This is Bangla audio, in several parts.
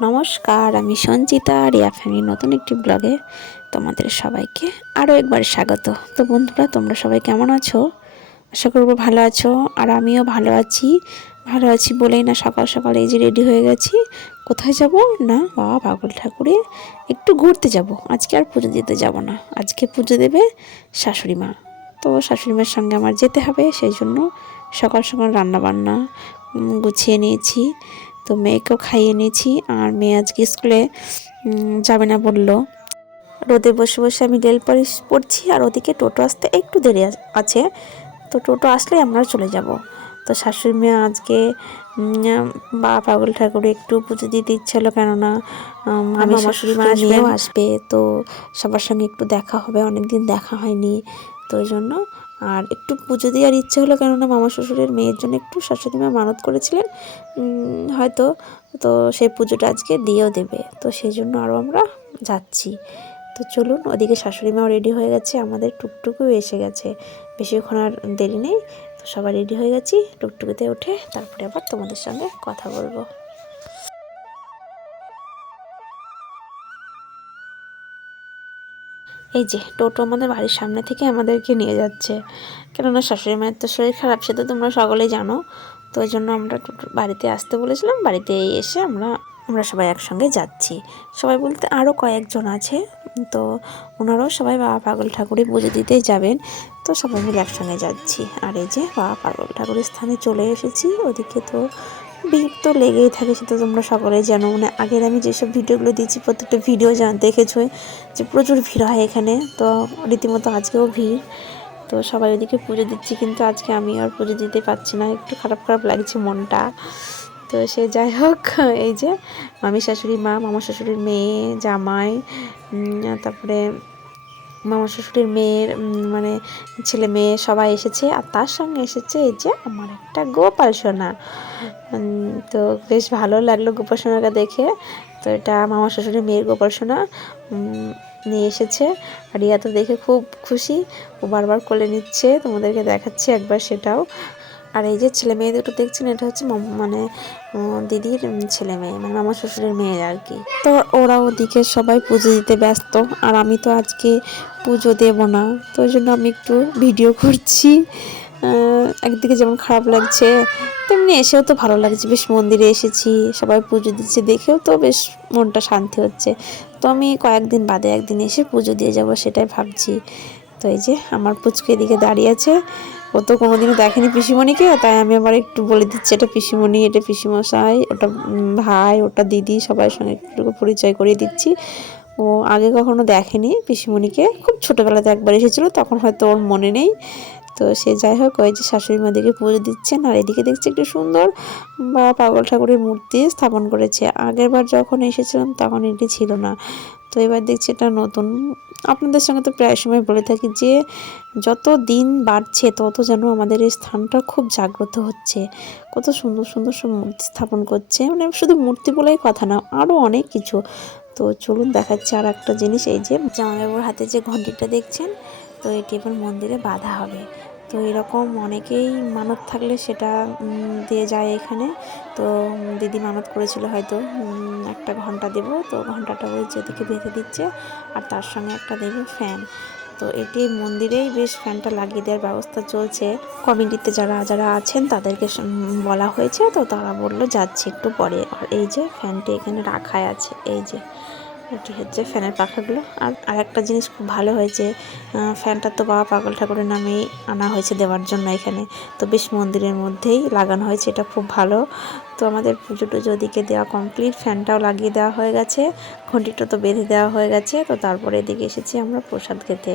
নমস্কার, আমি সঞ্চিতা, রিয়া ফ্যামিলি নতুন একটি ব্লগে তোমাদের সবাইকে আরও একবার স্বাগত। তো বন্ধুরা, তোমরা সবাই কেমন আছো? আশা করব ভালো আছো, আর আমিও ভালো আছি। ভালো আছি বলেই না সকাল সকাল এই যে রেডি হয়ে গেছি। কোথায় যাব? না বাবা পাগল ঠাকুরে, একটু ঘুরতে যাব। আজকে আর পুজো দিতে যাব না। আজকে পুজো দেবে শাশুড়ি মা। তো শাশুড়ি মার সঙ্গে আমার যেতে হবে, সেই জন্য সকাল সকাল রান্না বান্না গুছিয়ে নিয়েছি। তো মেয়েকেও খাইয়ে নিয়েছি আর মেয়ে আজকে স্কুলে যাবে না বলল। রোদে বসে বসে আমি রেল পালিশ পড়ছি আর ওদিকে টোটো আসতে একটু দেরি আছে। তো টোটো আসলে আমরা চলে যাব। তো শাশুড়ি মেয়ে আজকে বা পাগল ঠাকুর একটু পুজো দিতে ইচ্ছে হলো কেননা আমি শাশুড়ি মা মেয়েও আসবে তো সবার সঙ্গে একটু দেখা হবে অনেকদিন দেখা হয়নি। তো ওই জন্য আর একটু পুজো দেওয়ার ইচ্ছে হলো কেননা মামা শ্বশুরের মেয়ের জন্য একটু শাশুড়ি মা মানত করেছিলেন। হয়তো তো সেই পুজোটা আজকে দিয়েও দেবে। তো সেই জন্য আরও আমরা যাচ্ছি। তো চলুন, ওদিকে শাশুড়ি মাও রেডি হয়ে গেছে, আমাদের টুকটুকু এসে গেছে। বেশিক্ষণ আর দেরি নেই, তো সবাই রেডি হয়ে গেছি, টুকটুকিতে উঠে তারপরে আবার তোমাদের সঙ্গে কথা বলব। এই যে, টোটো আমাদের বাড়ির সামনে থেকে আমাদেরকে নিয়ে যাচ্ছে। কেননা শাশুড়ি মায়ের তো শরীর খারাপ, সে তো তোমরা সকলেই জানো। তো ওই জন্য আমরা টোটো বাড়িতে আসতে বলেছিলাম বাড়িতে এসে আমরা আমরা সবাই একসঙ্গে যাচ্ছি। সবাই বলতে আরও কয়েকজন আছে, তো ওনারাও সবাই বাবা পাগল ঠাকুরে পুজো দিতেই যাবেন। তো সবাই মিলে একসঙ্গে যাচ্ছি। আর এই যে বাবা পাগল ঠাকুরের স্থানে চলে এসেছি, ওদিকে তো ভিড় তো লেগেই থাকে সেটা তোমরা সকলে জানো। মানে আগের আমি যেসব ভিডিওগুলো দিয়েছি, প্রত্যেকটা ভিডিও জান দেখেছ যে প্রচুর ভিড় হয় এখানে। তো রীতিমতো আজকেও ভিড়। তো সবাই ওদিকে পুজো দিচ্ছি, কিন্তু আজকে আমি আর পুজো দিতে পারছি না। একটু খারাপ খারাপ লাগছে মনটা। তো সে যাই হোক, এই যে মামি শাশুড়ি মা, মামা শাশুড়ির মেয়ে, জামাই তারপরে মামা শ্বশুরের মেয়ের মানে ছেলে মেয়ে সবাই এসেছে। আর তার সঙ্গে এসেছে এই যে আমার একটা গোপাল সোনা। তো বেশ ভালো লাগল গোপাল সোনাকে দেখে। তো এটা মামা শ্বশুরের মেয়ের গোপাল সোনা নিয়ে এসেছে। আর ইয়া তো দেখে খুব খুশি। ও বারবার কোলে নিচ্ছে, তোমাদেরকে দেখাচ্ছি একবার সেটাও। আর এই যে ছেলে মেয়ে দুটো দেখছেন, এটা হচ্ছে মানে দিদির ছেলে মেয়ে মানে মামা শ্বশুরের মেয়ে আর কি। তো ওরা ওদিকে সবাই পুজো দিতে ব্যস্ত, আর আমি তো আজকে পুজো দেব না। তো ওই জন্য আমি একটু ভিডিও করছি। একদিকে যেমন খারাপ লাগছে, তেমনি এসেও তো ভালো লাগছে। বেশ মন্দিরে এসেছি, সবাই পুজো দিচ্ছে, দেখেও তো বেশ মনটা শান্তি হচ্ছে। তো আমি কয়েকদিন বাদে একদিন এসে পুজো দিয়ে যাব সেটাই ভাবছি। তো এই যে আমার পুচকে এদিকে দাঁড়িয়ে আছে। ও তো কোনোদিনও দেখেনি পিসিমণিকে, তাই আমি আবার একটু বলে দিচ্ছি, এটা পিসিমণি, এটা পিসিমশাই, ওটা ভাই, ওটা দিদি সবার সঙ্গে একটু পরিচয় করিয়ে দিচ্ছি। ও আগে কখনো দেখেনি পিসিমণিকে, খুব ছোটোবেলাতে একবার এসেছিল, তখন হয়তো ওর মনে নেই। তো সে যাই হোক, ওই যে শাশুড়ি মাদিকে পুজো দিচ্ছেন আর এদিকে দেখছি একটু সুন্দর বা পাগল ঠাকুরের মূর্তি স্থাপন করেছে। আগের বার যখন এসেছিলাম তখন এটি ছিল না। তো এবার দেখছি এটা নতুন। আপনাদের সঙ্গে তো প্রায় সময় বলে থাকি যে, যত দিন বাড়ছে তত যেন আমাদের এই স্থানটা খুব জাগ্রত হচ্ছে। কত সুন্দর সুন্দর সব মূর্তি স্থাপন করছে। মানে শুধু মূর্তি বলেই কথা না আরও অনেক কিছু। তো চলুন দেখাচ্ছি আর একটা জিনিস, এই যে জামাইবাবুর হাতে যে ঘন্টিটা দেখছেন তো এটি এবার মন্দিরে বাঁধা হবে। তো এরকম অনেকেই মানত থাকলে সেটা দিয়ে যায় এখানে। তো দিদি মানত করেছিল হয়তো একটা ঘণ্টা দেব। তো ঘন্টাটা ওই যেদিকে বেঁধে দিচ্ছে, আর তার সঙ্গে একটা দেবে ফ্যান। তো এটি মন্দিরেই বেশ ফ্যানটা লাগিয়ে দেওয়ার ব্যবস্থা চলছে। কমিটিতে যারা যারা আছেন তাদেরকে বলা হয়েছে। তো তারা বলল, যাচ্ছে একটু পরে। আর এই যে ফ্যানটি এখানে রাখাই আছে, এই যে। এটি হচ্ছে ফ্যানের পাখাগুলো। আর আর একটা জিনিস খুব ভালো হয়েছে ফ্যানটা তো বাবা পাগল ঠাকুরের নামেই আনা হয়েছে দেওয়ার জন্য এখানে। তো বেশ মন্দিরের মধ্যেই লাগানো হয়েছে, এটা খুব ভালো। তো আমাদের পুজো টুজো ওদিকে দেওয়া কমপ্লিট ফ্যানটাও লাগিয়ে দেওয়া হয়ে গেছে ঘন্টিটা তো বেঁধে দেওয়া হয়ে গেছে। তো তারপরে এদিকে এসেছি আমরা প্রসাদ খেতে।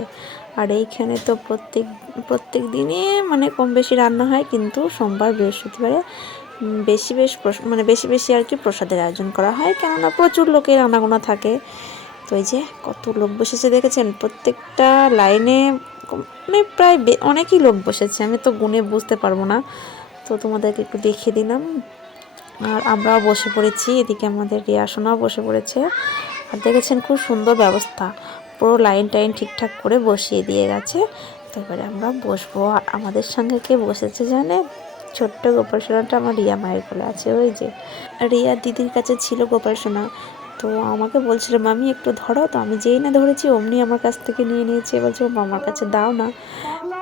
আর এইখানে তো প্রত্যেক প্রত্যেক দিনে মানে কম বেশি রান্না হয়, কিন্তু সোমবার বৃহস্পতিবারে বেশি বেশ মানে বেশি বেশি আর কি প্রসাদের আয়োজন করা হয়। কেননা প্রচুর লোকের রান্নাগোনা থাকে। তো এই যে কত লোক বসেছে দেখেছেন? প্রত্যেকটা লাইনে মানে প্রায় অনেকই লোক বসেছে। আমি তো গুনে বুঝতে পারব না। তো তোমাদেরকে একটু দেখিয়ে দিলাম। আর আমরাও বসে পড়েছি। এদিকে আমাদের রিয়াসনাও বসে পড়েছে। আর দেখেছেন খুব সুন্দর ব্যবস্থা। পুরো লাইন টাইন ঠিকঠাক করে বসিয়ে দিয়ে গেছে। তারপরে আমরা বসবো। আর আমাদের সঙ্গে কে বসেছে জানে ছোট্ট গোপাল সোনাটা আমার রিয়া মায়ের কোলে আছে ওই যে। রিয়া দিদির কাছে ছিল গোপাল সোনা। তো আমাকে বলছিল মামি একটু ধরো তো আমি যেই না ধরেছি অমনি আমার কাছ থেকে নিয়ে নিয়েছে। বলছে ও মামার কাছে দাও না।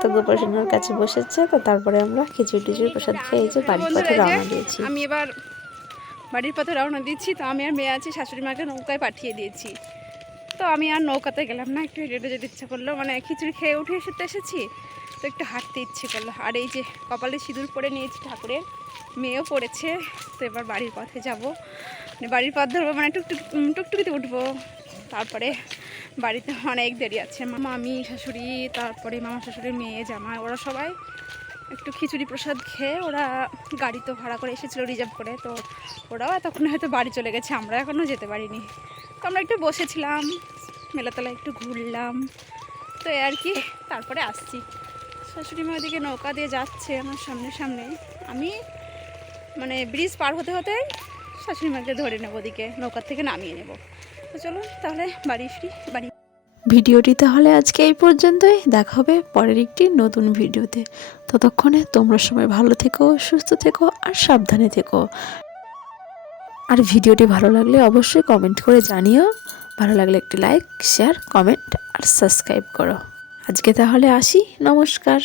তো গোপাল সোনার কাছে বসেছে তো তারপরে আমরা খিচুড়ি টিচুড়ি প্রসাদ খেয়ে এই যে বাড়ির পথে রওনা দিয়েছি। আমি এবার বাড়ির পথে রওনা দিচ্ছি তো আমি আর মেয়ে আছি শাশুড়ি মাকে নৌকায় পাঠিয়ে দিয়েছি। তো আমি আর নৌকাতে গেলাম না একটু হেঁটে হেঁটে যেতে ইচ্ছে করল মানে খিচুড়ি খেয়ে উঠে এসে এসেছি। তো একটু হাঁটতে ইচ্ছে করল। আর এই যে কপালে সিঁদুর পরে নিয়েছি ঠাকুরের, মেয়েও পড়েছে, তো এবার বাড়ির পথে যাব। মানে বাড়ির পথ ধরবো মানে টুকটুক টুকটুকিতে উঠবো। তারপরে বাড়িতে অনেক দেরি আছে। মামা, শাশুড়ি, তারপরে মামা শাশুড়ির মেয়ে, জামাই, ওরা সবাই একটু খিচুড়ি প্রসাদ খেয়ে ওরা গাড়ি তো ভাড়া করে এসেছিল রিজার্ভ করে, তো ওরাও এতক্ষণ হয়তো বাড়ি চলে গেছে, আমরা এখনও যেতে পারিনি। তো আমরা একটু বসেছিলাম মেলাতলা একটু ঘুরলাম, তো আর কি, তারপরে আসছি। শাশুড়ি মা ওদিকে নৌকা দিয়ে যাচ্ছে আমার সামনে সামনে। আমি মানে ব্রিজ পার হতে হতেই শাশুড়ি মাকে ধরে নেব ওদিকে, নৌকার থেকে নামিয়ে নেব। তো চলো তাহলে বাড়ি ফিরি, বাড়ি ভিডিওটি তাহলে আজকে এই পর্যন্তই। দেখা হবে পরের একটি নতুন ভিডিওতে। ততক্ষণে তোমরা সবাই ভালো থেকো, সুস্থ থেকো আর সাবধানে থেকো। আর ভিডিওটি ভালো লাগলে অবশ্যই কমেন্ট করে জানিও। ভালো লাগলে একটি লাইক শেয়ার কমেন্ট আর সাবস্ক্রাইব করো। আজকে তাহলে আসি নমস্কার।